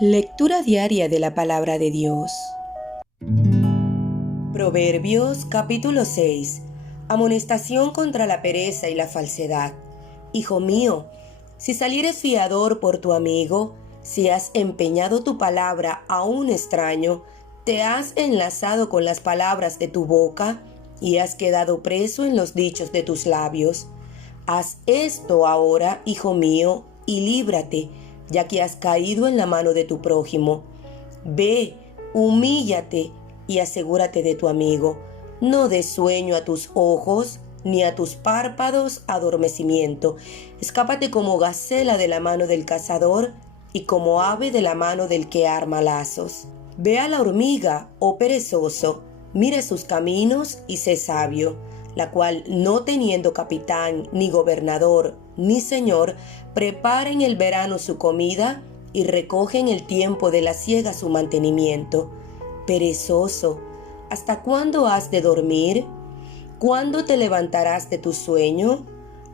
Lectura diaria de la palabra de Dios. Proverbios capítulo 6. Amonestación contra la pereza y la falsedad. Hijo mío, si salieres fiador por tu amigo, si has empeñado tu palabra a un extraño, te has enlazado con las palabras de tu boca y has quedado preso en los dichos de tus labios. Haz esto ahora, hijo mío, y líbrate, ya que has caído en la mano de tu prójimo. Ve, humíllate y asegúrate de tu amigo. No des sueño a tus ojos, ni a tus párpados adormecimiento. Escápate como gacela de la mano del cazador y como ave de la mano del que arma lazos. Ve a la hormiga, oh perezoso, mira sus caminos y sé sabio, la cual, no teniendo capitán, ni gobernador, ni señor, prepara en el verano su comida y recoge en el tiempo de la siega su mantenimiento. Perezoso, ¿hasta cuándo has de dormir? ¿Cuándo te levantarás de tu sueño?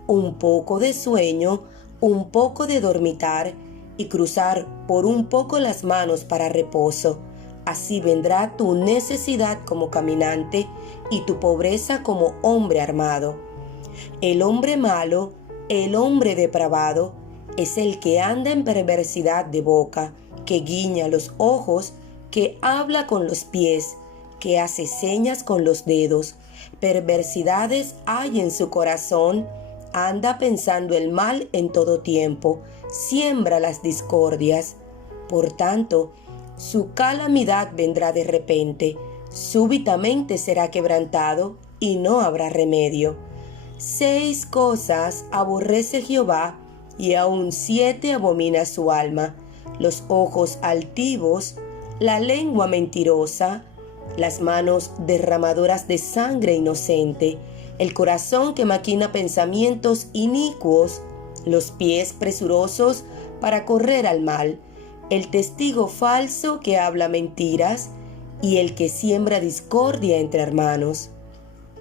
Un poco de sueño, un poco de dormitar y cruzar por un poco las manos para reposo. Así vendrá tu necesidad como caminante y tu pobreza como hombre armado. El hombre malo, el hombre depravado, es el que anda en perversidad de boca, que guiña los ojos, que habla con los pies, que hace señas con los dedos. Perversidades hay en su corazón, anda pensando el mal en todo tiempo, siembra las discordias. Por tanto, su calamidad vendrá de repente, súbitamente será quebrantado y no habrá remedio. 6 cosas aborrece Jehová, y aun 7 abomina su alma: los ojos altivos, la lengua mentirosa, las manos derramadoras de sangre inocente, el corazón que maquina pensamientos inicuos, los pies presurosos para correr al mal, el testigo falso que habla mentiras y el que siembra discordia entre hermanos.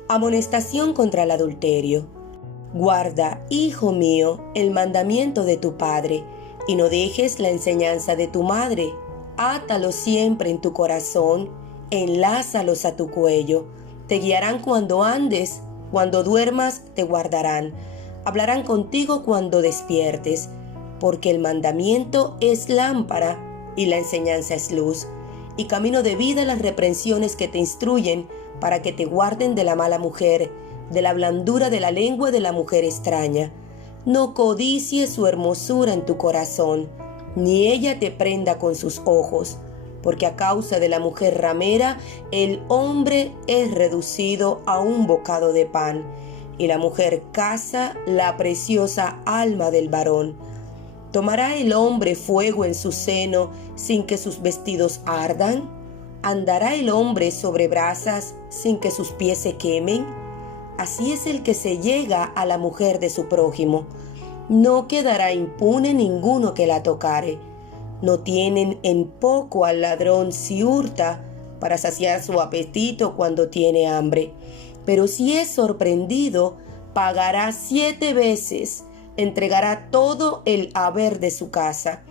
Amonestación contra el adulterio. Guarda, hijo mío, el mandamiento de tu padre, y no dejes la enseñanza de tu madre. Átalos siempre en tu corazón, enlázalos a tu cuello. Te guiarán cuando andes, cuando duermas te guardarán. Hablarán contigo cuando despiertes, porque el mandamiento es lámpara y la enseñanza es luz, y camino de vida las reprensiones que te instruyen, para que te guarden de la mala mujer, de la blandura de la lengua de la mujer extraña. No codicies su hermosura en tu corazón, ni ella te prenda con sus ojos, porque a causa de la mujer ramera el hombre es reducido a un bocado de pan, y la mujer caza la preciosa alma del varón. ¿Tomará el hombre fuego en su seno sin que sus vestidos ardan? ¿Andará el hombre sobre brasas sin que sus pies se quemen? Así es el que se llega a la mujer de su prójimo. No quedará impune ninguno que la tocare. No tienen en poco al ladrón si hurta, para saciar su apetito cuando tiene hambre. Pero si es sorprendido, pagará 7 veces, entregará todo el haber de su casa.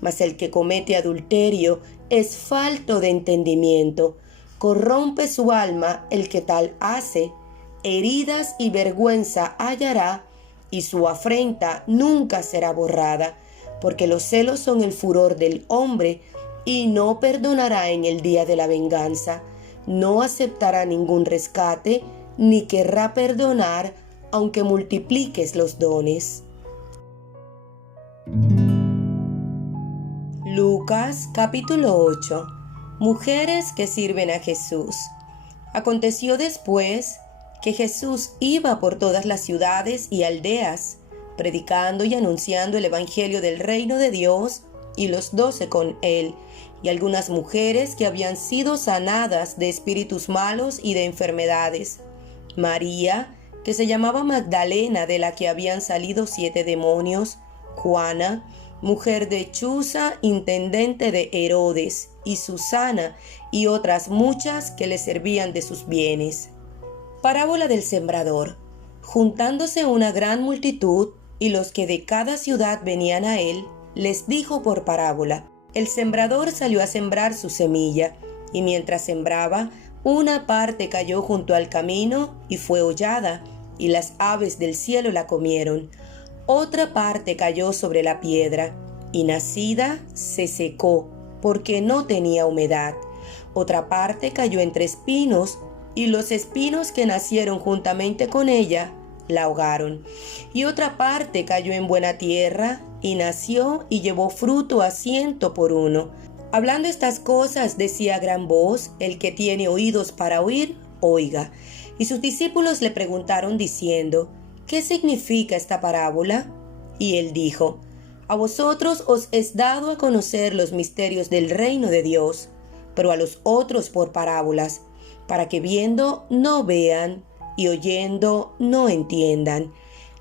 Mas el que comete adulterio es falto de entendimiento, corrompe su alma el que tal hace, heridas y vergüenza hallará, y su afrenta nunca será borrada, porque los celos son el furor del hombre, y no perdonará en el día de la venganza, no aceptará ningún rescate, ni querrá perdonar, aunque multipliques los dones. Lucas capítulo 8. Mujeres que sirven a Jesús. Aconteció después que Jesús iba por todas las ciudades y aldeas, predicando y anunciando el evangelio del reino de Dios, y los 12 con él, y algunas mujeres que habían sido sanadas de espíritus malos y de enfermedades. María, que se llamaba Magdalena, de la que habían salido 7 demonios, Juana, mujer de Chuza, intendente de Herodes, y Susana, y otras muchas que le servían de sus bienes. Parábola del sembrador. Juntándose una gran multitud, y los que de cada ciudad venían a él, les dijo por parábola: El sembrador salió a sembrar su semilla, y mientras sembraba, una parte cayó junto al camino y fue hollada, y las aves del cielo la comieron. Otra parte cayó sobre la piedra, y nacida se secó, porque no tenía humedad. Otra parte cayó entre espinos, y los espinos que nacieron juntamente con ella la ahogaron. Y otra parte cayó en buena tierra, y nació y llevó fruto a 100 por 1. Hablando estas cosas, decía a gran voz: el que tiene oídos para oír, oiga. Y sus discípulos le preguntaron diciendo: ¿qué significa esta parábola? Y él dijo: a vosotros os es dado a conocer los misterios del reino de Dios, pero a los otros por parábolas, para que viendo no vean y oyendo no entiendan.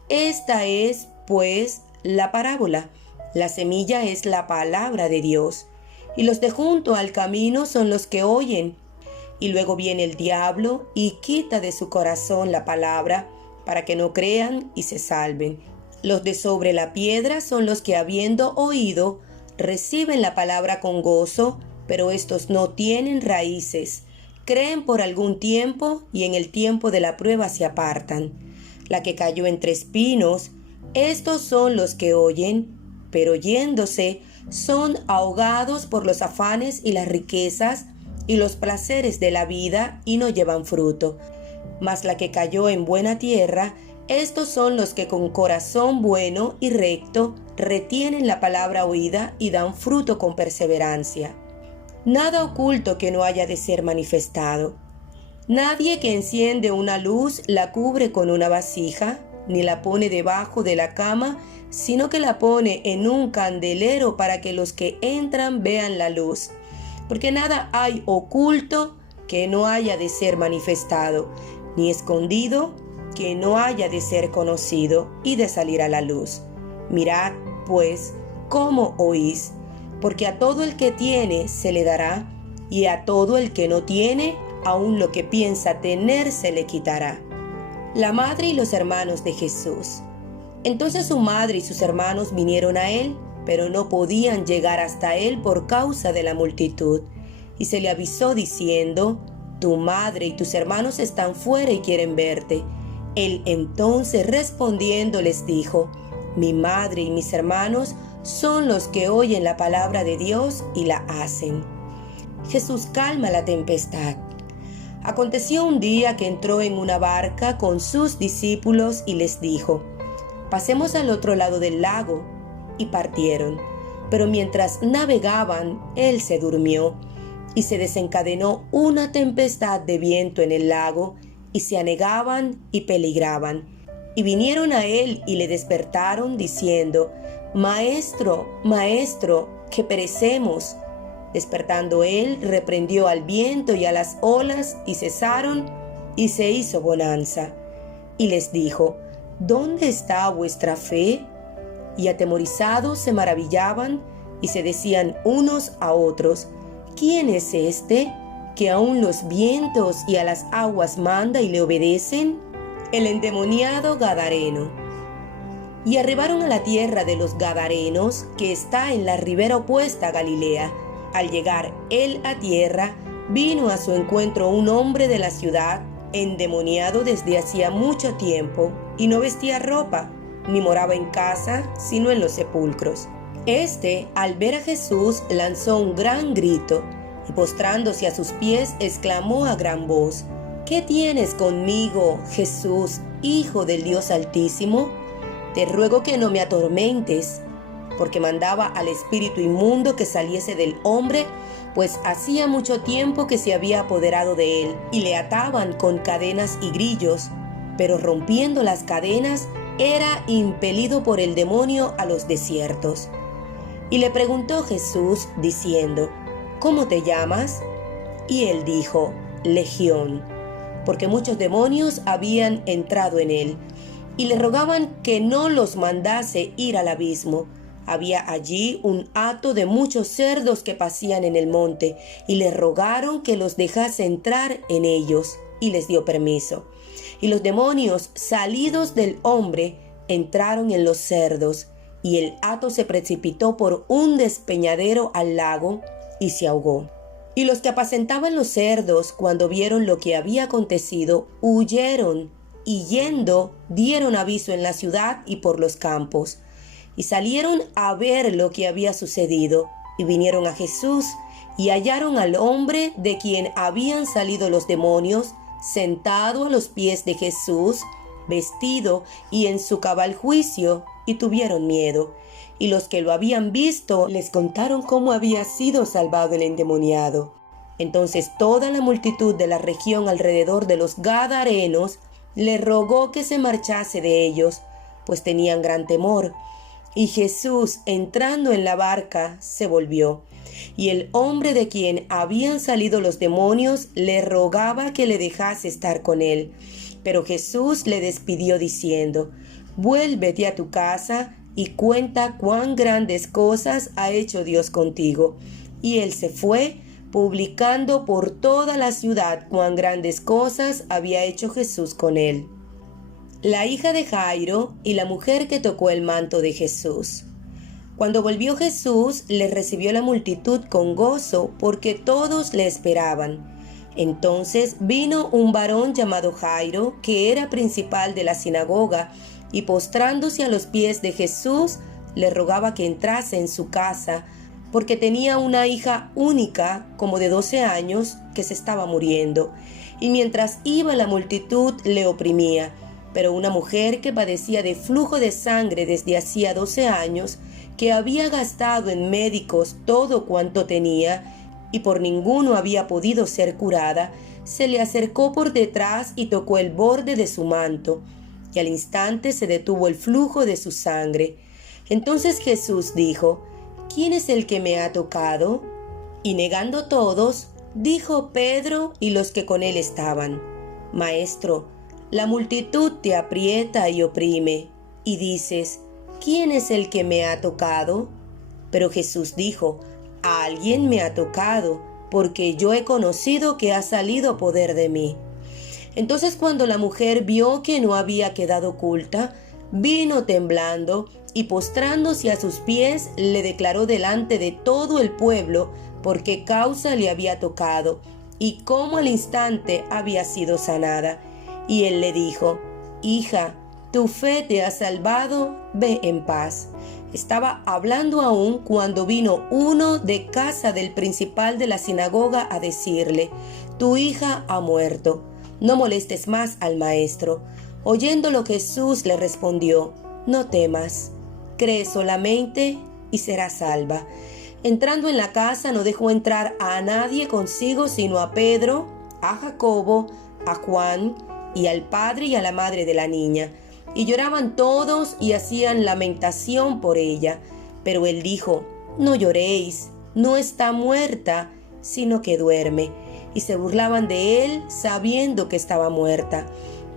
Esta es, pues, la parábola. La semilla es la palabra de Dios, y los de junto al camino son los que oyen. Y luego viene el diablo y quita de su corazón la palabra, para que no crean y se salven. Los de sobre la piedra son los que, habiendo oído, reciben la palabra con gozo, pero estos no tienen raíces. Creen por algún tiempo y en el tiempo de la prueba se apartan. La que cayó entre espinos, estos son los que oyen, pero yéndose son ahogados por los afanes y las riquezas y los placeres de la vida y no llevan fruto. Mas la que cayó en buena tierra, estos son los que con corazón bueno y recto retienen la palabra oída y dan fruto con perseverancia. Nada oculto que no haya de ser manifestado. Nadie que enciende una luz la cubre con una vasija, ni la pone debajo de la cama, sino que la pone en un candelero para que los que entran vean la luz. Porque nada hay oculto que no haya de ser manifestado, ni escondido que no haya de ser conocido y de salir a la luz. Mirad, pues, cómo oís, porque a todo el que tiene se le dará, y a todo el que no tiene, aun lo que piensa tener se le quitará. La madre y los hermanos de Jesús. Entonces su madre y sus hermanos vinieron a él, pero no podían llegar hasta él por causa de la multitud. Y se le avisó diciendo: tu madre y tus hermanos están fuera y quieren verte. Él entonces respondiendo les dijo: mi madre y mis hermanos son los que oyen la palabra de Dios y la hacen. Jesús calma la tempestad. Aconteció un día que entró en una barca con sus discípulos y les dijo: pasemos al otro lado del lago. Y partieron. Pero mientras navegaban, él se durmió, y se desencadenó una tempestad de viento en el lago, y se anegaban y peligraban. Y vinieron a él y le despertaron diciendo: Maestro, Maestro, que perecemos. Despertando él, reprendió al viento y a las olas, y cesaron, y se hizo bonanza. Y les dijo: ¿dónde está vuestra fe? Y atemorizados se maravillaban, y se decían unos a otros: ¿quién es este, que aun los vientos y a las aguas manda y le obedecen? El endemoniado Gadareno. Y arribaron a la tierra de los Gadarenos, que está en la ribera opuesta a Galilea. Al llegar él a tierra, vino a su encuentro un hombre de la ciudad, endemoniado desde hacía mucho tiempo, y no vestía ropa, ni moraba en casa, sino en los sepulcros. Este, al ver a Jesús, lanzó un gran grito, y postrándose a sus pies, exclamó a gran voz: ¿qué tienes conmigo, Jesús, Hijo del Dios Altísimo? Te ruego que no me atormentes. Porque mandaba al espíritu inmundo que saliese del hombre, pues hacía mucho tiempo que se había apoderado de él, y le ataban con cadenas y grillos, pero rompiendo las cadenas, era impelido por el demonio a los desiertos. Y le preguntó Jesús, diciendo: ¿cómo te llamas? Y él dijo: Legión, porque muchos demonios habían entrado en él, y le rogaban que no los mandase ir al abismo. Había allí un hato de muchos cerdos que pacían en el monte, y le rogaron que los dejase entrar en ellos, y les dio permiso. Y los demonios, salidos del hombre, entraron en los cerdos, y el hato se precipitó por un despeñadero al lago y se ahogó. Y los que apacentaban los cerdos, cuando vieron lo que había acontecido, huyeron y yendo dieron aviso en la ciudad y por los campos. Y salieron a ver lo que había sucedido, y vinieron a Jesús, y hallaron al hombre de quien habían salido los demonios, sentado a los pies de Jesús, vestido y en su cabal juicio, y tuvieron miedo. Y los que lo habían visto les contaron cómo había sido salvado el endemoniado. Entonces toda la multitud de la región alrededor de los Gadarenos le rogó que se marchase de ellos, pues tenían gran temor. Y Jesús, entrando en la barca, se volvió. Y el hombre de quien habían salido los demonios le rogaba que le dejase estar con él. Pero Jesús le despidió diciendo: «Vuélvete a tu casa y cuenta cuán grandes cosas ha hecho Dios contigo». Y él se fue, publicando por toda la ciudad cuán grandes cosas había hecho Jesús con él. La hija de Jairo y la mujer que tocó el manto de Jesús. Cuando volvió Jesús, le recibió la multitud con gozo, porque todos le esperaban. Entonces vino un varón llamado Jairo, que era principal de la sinagoga, y postrándose a los pies de Jesús, le rogaba que entrase en su casa, porque tenía una hija única, como de 12 años, que se estaba muriendo. Y mientras iba la multitud le oprimía. Pero una mujer que padecía de flujo de sangre desde hacía 12 años, que había gastado en médicos todo cuanto tenía, y por ninguno había podido ser curada, se le acercó por detrás y tocó el borde de su manto, y al instante se detuvo el flujo de su sangre. Entonces Jesús dijo: «¿Quién es el que me ha tocado?». Y negando todos, dijo Pedro y los que con él estaban: «Maestro, la multitud te aprieta y oprime, y dices: ¿quién es el que me ha tocado?». Pero Jesús dijo: «Alguien me ha tocado, porque yo he conocido que ha salido poder de mí». Entonces cuando la mujer vio que no había quedado oculta, vino temblando y postrándose a sus pies le declaró delante de todo el pueblo por qué causa le había tocado y cómo al instante había sido sanada. Y él le dijo: «Hija, tu fe te ha salvado, ve en paz». Estaba hablando aún cuando vino uno de casa del principal de la sinagoga a decirle: «Tu hija ha muerto, no molestes más al maestro». Oyéndolo Jesús le respondió: «No temas, cree solamente y serás salva». Entrando en la casa no dejó entrar a nadie consigo sino a Pedro, a Jacobo, a Juan y al padre y a la madre de la niña. Y lloraban todos y hacían lamentación por ella. Pero él dijo: «No lloréis, no está muerta, sino que duerme». Y se burlaban de él, sabiendo que estaba muerta.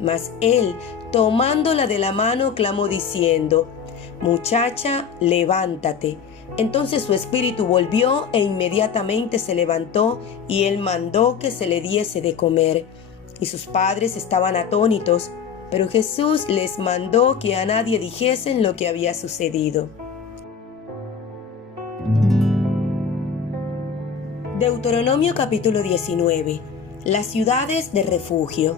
Mas él, tomándola de la mano, clamó diciendo: «Muchacha, levántate». Entonces su espíritu volvió e inmediatamente se levantó, y él mandó que se le diese de comer. Y sus padres estaban atónitos, pero Jesús les mandó que a nadie dijesen lo que había sucedido. Deuteronomio capítulo 19. Las ciudades de refugio.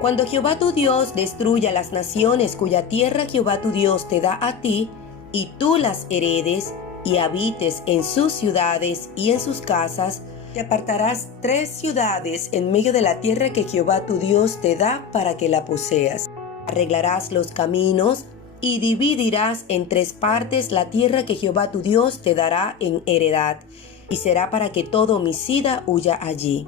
Cuando Jehová tu Dios destruya las naciones cuya tierra Jehová tu Dios te da a ti, y tú las heredes, y habites en sus ciudades y en sus casas, te apartarás 3 ciudades en medio de la tierra que Jehová tu Dios te da para que la poseas. Arreglarás los caminos y dividirás en 3 partes la tierra que Jehová tu Dios te dará en heredad, y será para que todo homicida huya allí.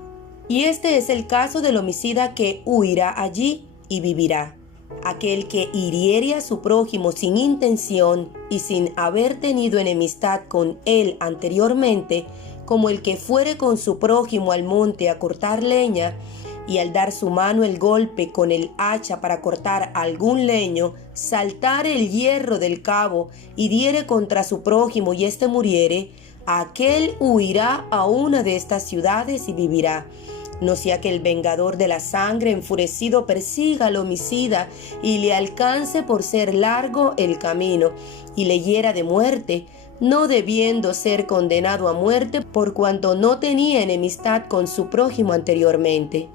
Y este es el caso del homicida que huirá allí y vivirá: aquel que hiriere a su prójimo sin intención y sin haber tenido enemistad con él anteriormente, como el que fuere con su prójimo al monte a cortar leña, y al dar su mano el golpe con el hacha para cortar algún leño, saltare el hierro del cabo y diere contra su prójimo y éste muriere, aquel huirá a una de estas ciudades y vivirá. no sea que el vengador de la sangre enfurecido persiga al homicida y le alcance por ser largo el camino y le hiera de muerte, no debiendo ser condenado a muerte por cuanto no tenía enemistad con su prójimo anteriormente.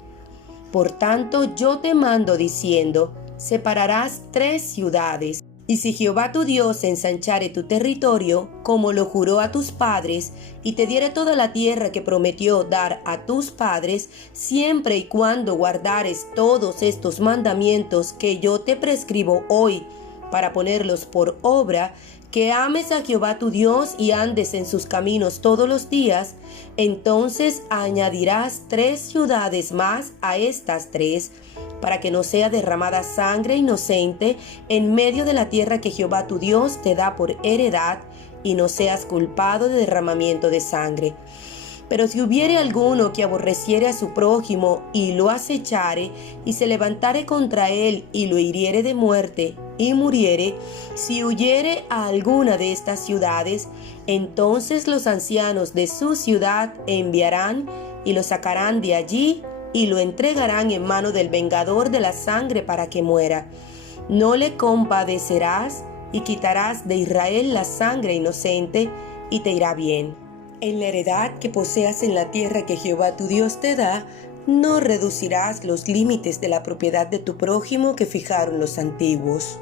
Por tanto, yo te mando diciendo, separarás 3 ciudades. Y si Jehová tu Dios ensanchare tu territorio, como lo juró a tus padres, y te diere toda la tierra que prometió dar a tus padres, siempre y cuando guardares todos estos mandamientos que yo te prescribo hoy, para ponerlos por obra, que ames a Jehová tu Dios y andes en sus caminos todos los días, entonces añadirás 3 ciudades más a estas 3, para que no sea derramada sangre inocente en medio de la tierra que Jehová tu Dios te da por heredad, y no seas culpado de derramamiento de sangre. Pero si hubiere alguno que aborreciere a su prójimo y lo acechare, y se levantare contra él y lo hiriere de muerte, y muriere, si huyere a alguna de estas ciudades, entonces los ancianos de su ciudad enviarán y lo sacarán de allí y lo entregarán en mano del vengador de la sangre para que muera. No le compadecerás y quitarás de Israel la sangre inocente y te irá bien. En la heredad que poseas en la tierra que Jehová tu Dios te da, no reducirás los límites de la propiedad de tu prójimo que fijaron los antiguos.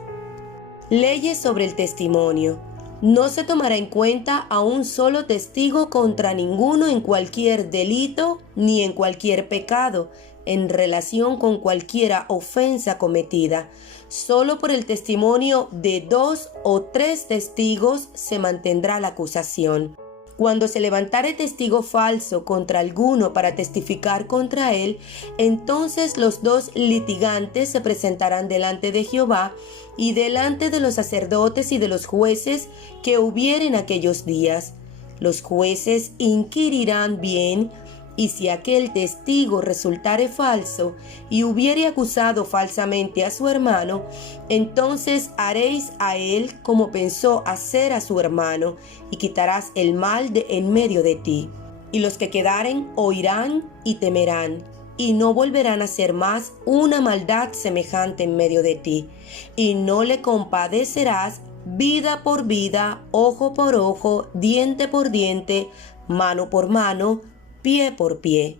Leyes sobre el testimonio. No se tomará en cuenta a un solo testigo contra ninguno en cualquier delito ni en cualquier pecado, en relación con cualquiera ofensa cometida. Solo por el testimonio de 2 o 3 testigos se mantendrá la acusación. Cuando se levantare testigo falso contra alguno para testificar contra él, entonces los 2 litigantes se presentarán delante de Jehová y delante de los sacerdotes y de los jueces que hubieren aquellos días. Los jueces inquirirán bien, y si aquel testigo resultare falso y hubiere acusado falsamente a su hermano, entonces haréis a él como pensó hacer a su hermano, y quitarás el mal de en medio de ti. Y los que quedaren oirán y temerán, y no volverán a hacer más una maldad semejante en medio de ti, y no le compadecerás vida por vida, ojo por ojo, diente por diente, mano por mano, pie por pie.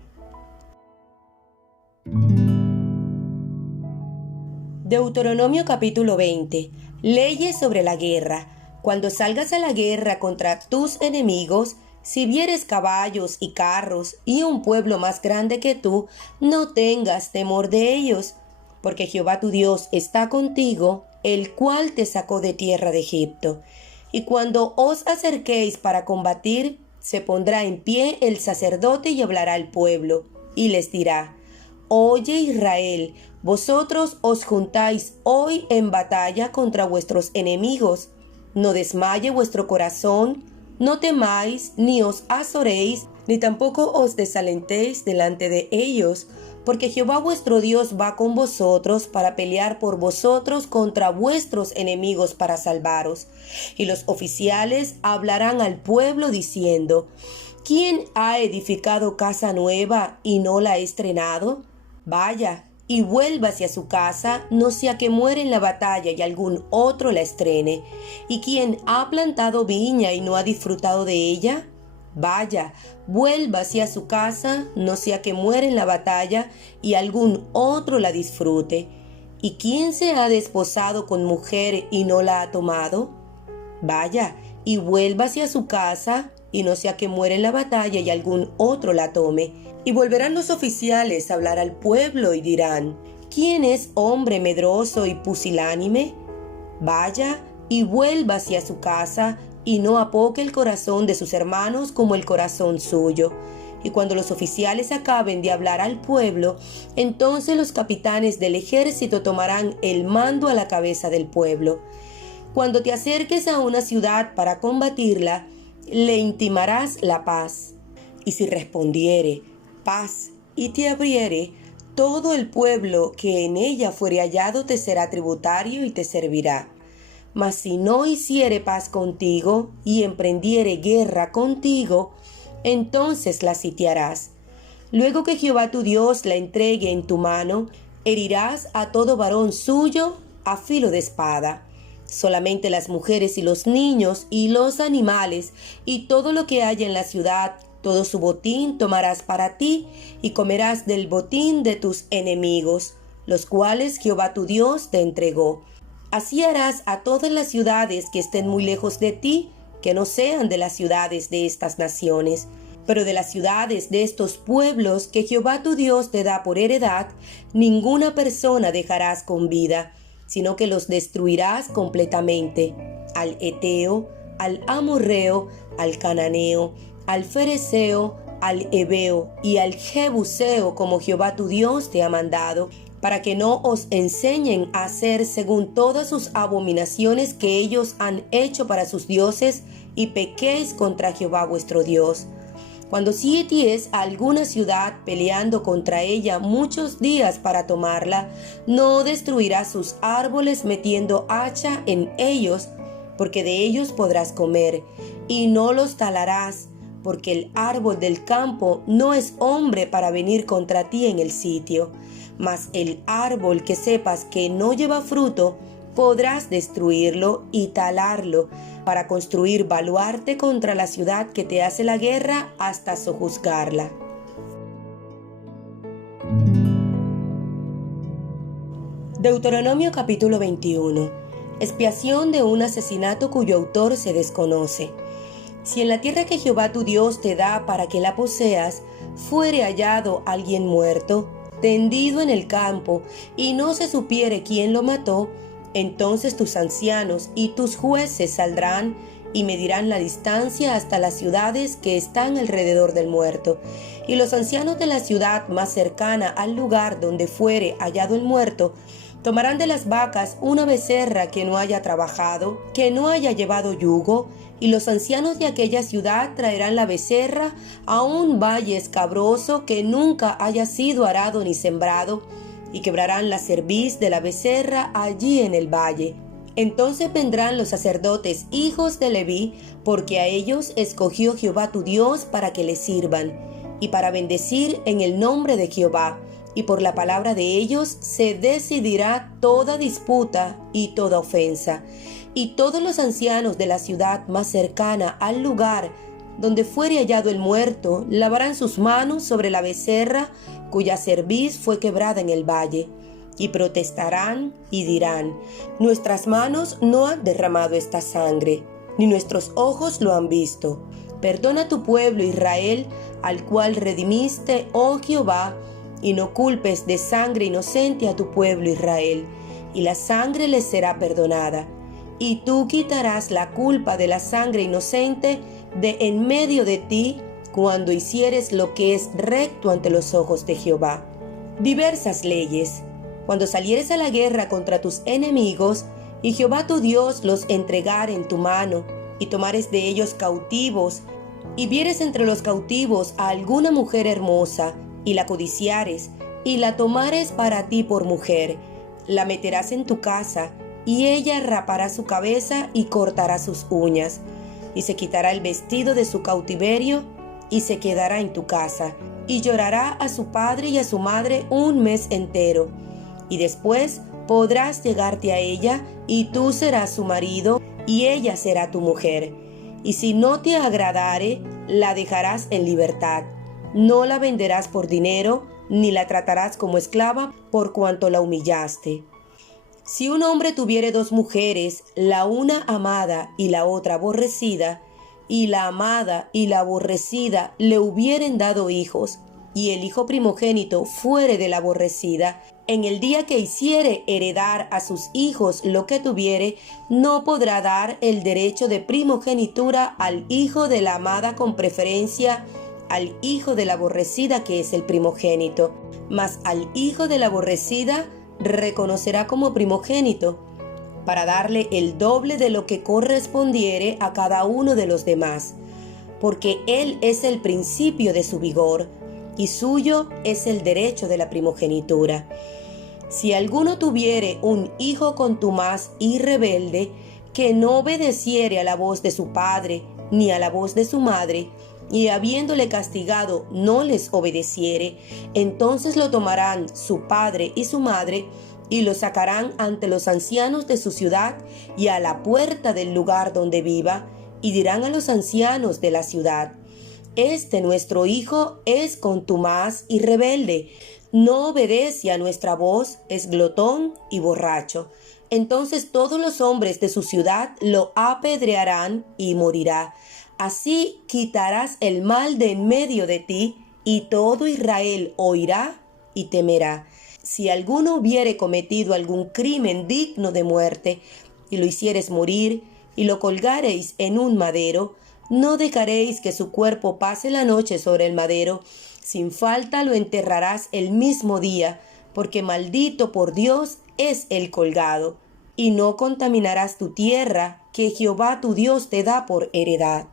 Deuteronomio capítulo 20. Leyes sobre la guerra. Cuando salgas a la guerra contra tus enemigos, si vieres caballos y carros y un pueblo más grande que tú, no tengas temor de ellos, porque Jehová tu Dios está contigo, el cual te sacó de tierra de Egipto. Y cuando os acerquéis para combatir, se pondrá en pie el sacerdote y hablará al pueblo, y les dirá: Oye Israel, vosotros os juntáis hoy en batalla contra vuestros enemigos. No desmaye vuestro corazón, no temáis, ni os azoréis, ni tampoco os desalentéis delante de ellos, porque Jehová vuestro Dios va con vosotros para pelear por vosotros contra vuestros enemigos para salvaros. Y los oficiales hablarán al pueblo diciendo: ¿Quién ha edificado casa nueva y no la ha estrenado? Vaya y vuélvase a su casa, no sea que muera en la batalla y algún otro la estrene. ¿Y quién ha plantado viña y no ha disfrutado de ella? Vaya, vuélvase a su casa, no sea que muera en la batalla y algún otro la disfrute. ¿Y quién se ha desposado con mujer y no la ha tomado? Vaya, y vuélvase a su casa, y no sea que muera en la batalla y algún otro la tome. Y volverán los oficiales a hablar al pueblo y dirán: ¿Quién es hombre medroso y pusilánime? Vaya, y vuélvase a su casa, y no apoque el corazón de sus hermanos como el corazón suyo. Y cuando los oficiales acaben de hablar al pueblo, entonces los capitanes del ejército tomarán el mando a la cabeza del pueblo. Cuando te acerques a una ciudad para combatirla, le intimarás la paz. Y si respondiere: paz, y te abriere, todo el pueblo que en ella fuere hallado te será tributario y te servirá. Mas si no hiciere paz contigo y emprendiere guerra contigo, entonces la sitiarás. Luego que Jehová tu Dios la entregue en tu mano, herirás a todo varón suyo a filo de espada. Solamente las mujeres y los niños y los animales y todo lo que haya en la ciudad, todo su botín tomarás para ti y comerás del botín de tus enemigos, los cuales Jehová tu Dios te entregó. Así harás a todas las ciudades que estén muy lejos de ti, que no sean de las ciudades de estas naciones, pero de las ciudades de estos pueblos que Jehová tu Dios te da por heredad, ninguna persona dejarás con vida, sino que los destruirás completamente: al Eteo, al Amorreo, al Cananeo, al Fereceo, al Heveo y al Jebuseo, como Jehová tu Dios te ha mandado, para que no os enseñen a hacer según todas sus abominaciones que ellos han hecho para sus dioses, y pequéis contra Jehová vuestro Dios. Cuando sities a alguna ciudad peleando contra ella muchos días para tomarla, no destruirás sus árboles metiendo hacha en ellos, porque de ellos podrás comer, y no los talarás, porque el árbol del campo no es hombre para venir contra ti en el sitio. Mas el árbol que sepas que no lleva fruto, podrás destruirlo y talarlo, para construir baluarte contra la ciudad que te hace la guerra hasta sojuzgarla. Deuteronomio capítulo 21. Expiación de un asesinato cuyo autor se desconoce. Si en la tierra que Jehová tu Dios te da para que la poseas, fuere hallado alguien muerto, tendido en el campo, y no se supiere quién lo mató, entonces tus ancianos y tus jueces saldrán y medirán la distancia hasta las ciudades que están alrededor del muerto. Y los ancianos de la ciudad más cercana al lugar donde fuere hallado el muerto tomarán de las vacas una becerra que no haya trabajado, que no haya llevado yugo, y los ancianos de aquella ciudad traerán la becerra a un valle escabroso que nunca haya sido arado ni sembrado, y quebrarán la cerviz de la becerra allí en el valle. Entonces vendrán los sacerdotes hijos de Leví, porque a ellos escogió Jehová tu Dios para que le sirvan, y para bendecir en el nombre de Jehová, y por la palabra de ellos se decidirá toda disputa y toda ofensa. Y todos los ancianos de la ciudad más cercana al lugar donde fuere hallado el muerto lavarán sus manos sobre la becerra cuya cerviz fue quebrada en el valle, y protestarán y dirán: nuestras manos no han derramado esta sangre, ni nuestros ojos lo han visto. Perdona a tu pueblo Israel, al cual redimiste, oh Jehová, y no culpes de sangre inocente a tu pueblo Israel, y la sangre les será perdonada. Y tú quitarás la culpa de la sangre inocente de en medio de ti, cuando hicieres lo que es recto ante los ojos de Jehová. Diversas leyes. Cuando salieres a la guerra contra tus enemigos, y Jehová tu Dios los entregare en tu mano, y tomares de ellos cautivos, y vieres entre los cautivos a alguna mujer hermosa, y la codiciares, y la tomares para ti por mujer, la meterás en tu casa, y ella rapará su cabeza y cortará sus uñas, y se quitará el vestido de su cautiverio, y se quedará en tu casa, y llorará a su padre y a su madre un mes entero. Y después podrás llegarte a ella, y tú serás su marido, y ella será tu mujer. Y si no te agradare, la dejarás en libertad. No la venderás por dinero, ni la tratarás como esclava por cuanto la humillaste. Si un hombre tuviere dos mujeres, la una amada y la otra aborrecida, y la amada y la aborrecida le hubieren dado hijos, y el hijo primogénito fuere de la aborrecida, en el día que hiciere heredar a sus hijos lo que tuviere, no podrá dar el derecho de primogenitura al hijo de la amada con preferencia al hijo de la aborrecida, que es el primogénito, mas al hijo de la aborrecida reconocerá como primogénito, para darle el doble de lo que correspondiere a cada uno de los demás, porque él es el principio de su vigor, y suyo es el derecho de la primogenitura. Si alguno tuviere un hijo contumaz y rebelde, que no obedeciere a la voz de su padre, ni a la voz de su madre, y habiéndole castigado no les obedeciere, entonces lo tomarán su padre y su madre, y lo sacarán ante los ancianos de su ciudad y a la puerta del lugar donde viva, y dirán a los ancianos de la ciudad: Este nuestro hijo es contumaz y rebelde, no obedece a nuestra voz, es glotón y borracho. Entonces todos los hombres de su ciudad lo apedrearán y morirá. Así quitarás el mal de en medio de ti, y todo Israel oirá y temerá. Si alguno hubiere cometido algún crimen digno de muerte, y lo hicieres morir, y lo colgareis en un madero, no dejaréis que su cuerpo pase la noche sobre el madero, sin falta lo enterrarás el mismo día, porque maldito por Dios es el colgado, y no contaminarás tu tierra, que Jehová tu Dios te da por heredad.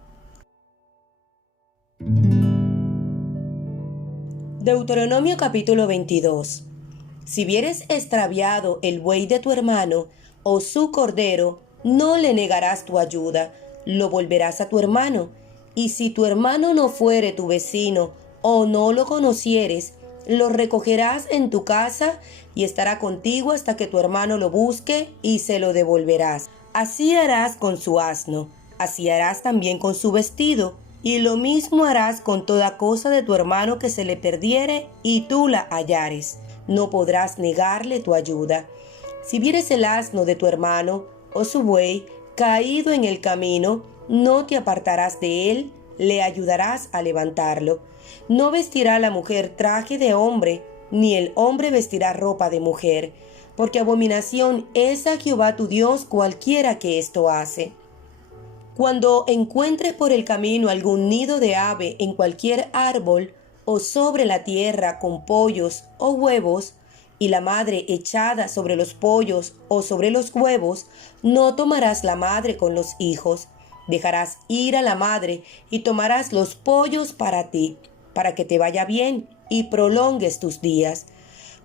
Deuteronomio capítulo 22. Si vieres extraviado el buey de tu hermano o su cordero, no le negarás tu ayuda, lo volverás a tu hermano. Y si tu hermano no fuere tu vecino o no lo conocieres, lo recogerás en tu casa y estará contigo hasta que tu hermano lo busque y se lo devolverás. Así harás con su asno, así harás también con su vestido, y lo mismo harás con toda cosa de tu hermano que se le perdiere y tú la hallares. No podrás negarle tu ayuda. Si vieres el asno de tu hermano o su buey caído en el camino, no te apartarás de él, le ayudarás a levantarlo. No vestirá la mujer traje de hombre, ni el hombre vestirá ropa de mujer, porque abominación es a Jehová tu Dios cualquiera que esto hace. Cuando encuentres por el camino algún nido de ave en cualquier árbol, o sobre la tierra con pollos o huevos, y la madre echada sobre los pollos o sobre los huevos, no tomarás la madre con los hijos. Dejarás ir a la madre y tomarás los pollos para ti, para que te vaya bien y prolongues tus días.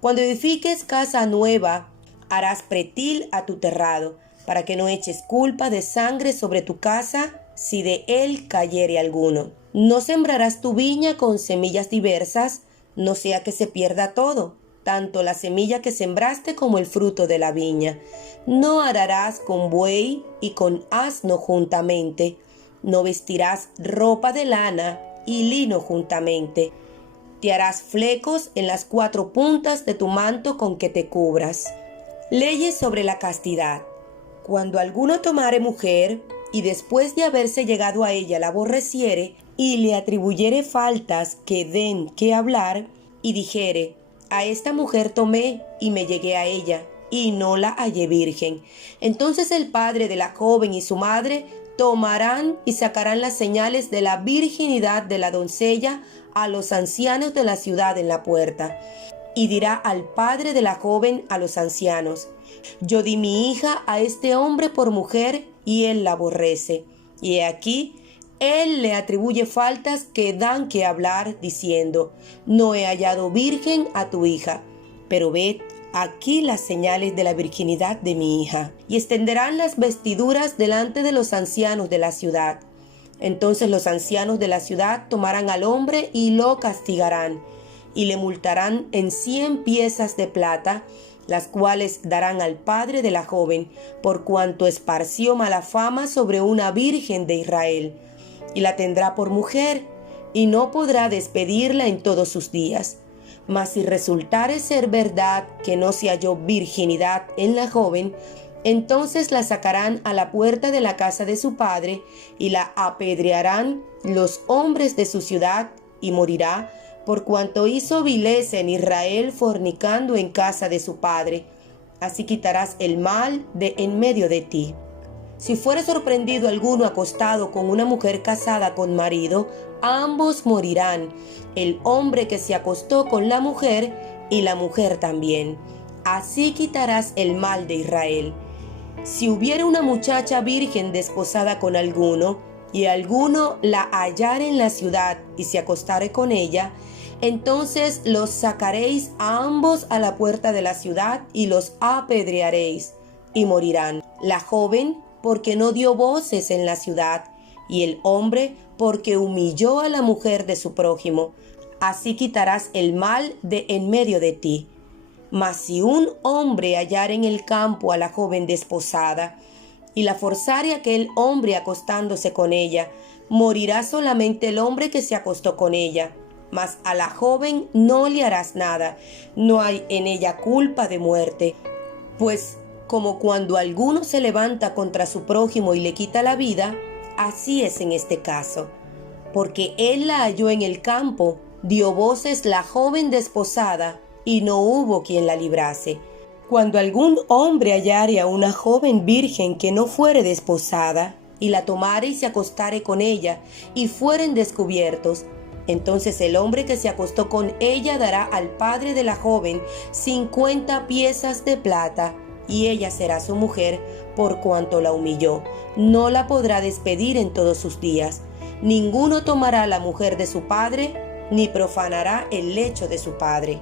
Cuando edifiques casa nueva, harás pretil a tu terrado, para que no eches culpa de sangre sobre tu casa si de él cayere alguno. No sembrarás tu viña con semillas diversas, no sea que se pierda todo, tanto la semilla que sembraste como el fruto de la viña. No ararás con buey y con asno juntamente. No vestirás ropa de lana y lino juntamente. Te harás flecos en las 4 puntas de tu manto con que te cubras. Leyes sobre la castidad. Cuando alguno tomare mujer, y después de haberse llegado a ella la aborreciere, y le atribuyere faltas que den que hablar, y dijere: a esta mujer tomé y me llegué a ella, y no la hallé virgen. Entonces el padre de la joven y su madre tomarán y sacarán las señales de la virginidad de la doncella a los ancianos de la ciudad en la puerta. Y dirá al padre de la joven a los ancianos: yo di mi hija a este hombre por mujer, y él la aborrece. Y he aquí, él le atribuye faltas que dan que hablar, diciendo: no he hallado virgen a tu hija. Pero ved aquí las señales de la virginidad de mi hija. Y extenderán las vestiduras delante de los ancianos de la ciudad. Entonces los ancianos de la ciudad tomarán al hombre y lo castigarán, y le multarán en 100 piezas de plata, las cuales darán al padre de la joven, por cuanto esparció mala fama sobre una virgen de Israel, y la tendrá por mujer, y no podrá despedirla en todos sus días. Mas si resultare ser verdad que no se halló virginidad en la joven, entonces la sacarán a la puerta de la casa de su padre, y la apedrearán los hombres de su ciudad, y morirá, por cuanto hizo vileza en Israel fornicando en casa de su padre. Así quitarás el mal de en medio de ti. Si fuere sorprendido alguno acostado con una mujer casada con marido, ambos morirán, el hombre que se acostó con la mujer y la mujer también. Así quitarás el mal de Israel. Si hubiere una muchacha virgen desposada con alguno, y alguno la hallare en la ciudad y se acostare con ella, entonces los sacaréis a ambos a la puerta de la ciudad y los apedrearéis, y morirán. La joven, porque no dio voces en la ciudad, y el hombre, porque humilló a la mujer de su prójimo. Así quitarás el mal de en medio de ti. Mas si un hombre hallare en el campo a la joven desposada, y la forzare aquel hombre acostándose con ella, morirá solamente el hombre que se acostó con ella, mas a la joven no le harás nada, no hay en ella culpa de muerte. Pues como cuando alguno se levanta contra su prójimo y le quita la vida, así es en este caso. Porque él la halló en el campo, dio voces la joven desposada, y no hubo quien la librase. Cuando algún hombre hallare a una joven virgen que no fuere desposada, y la tomare y se acostare con ella, y fueren descubiertos, entonces el hombre que se acostó con ella dará al padre de la joven 50 piezas de plata, y ella será su mujer por cuanto la humilló. No la podrá despedir en todos sus días. Ninguno tomará la mujer de su padre, ni profanará el lecho de su padre.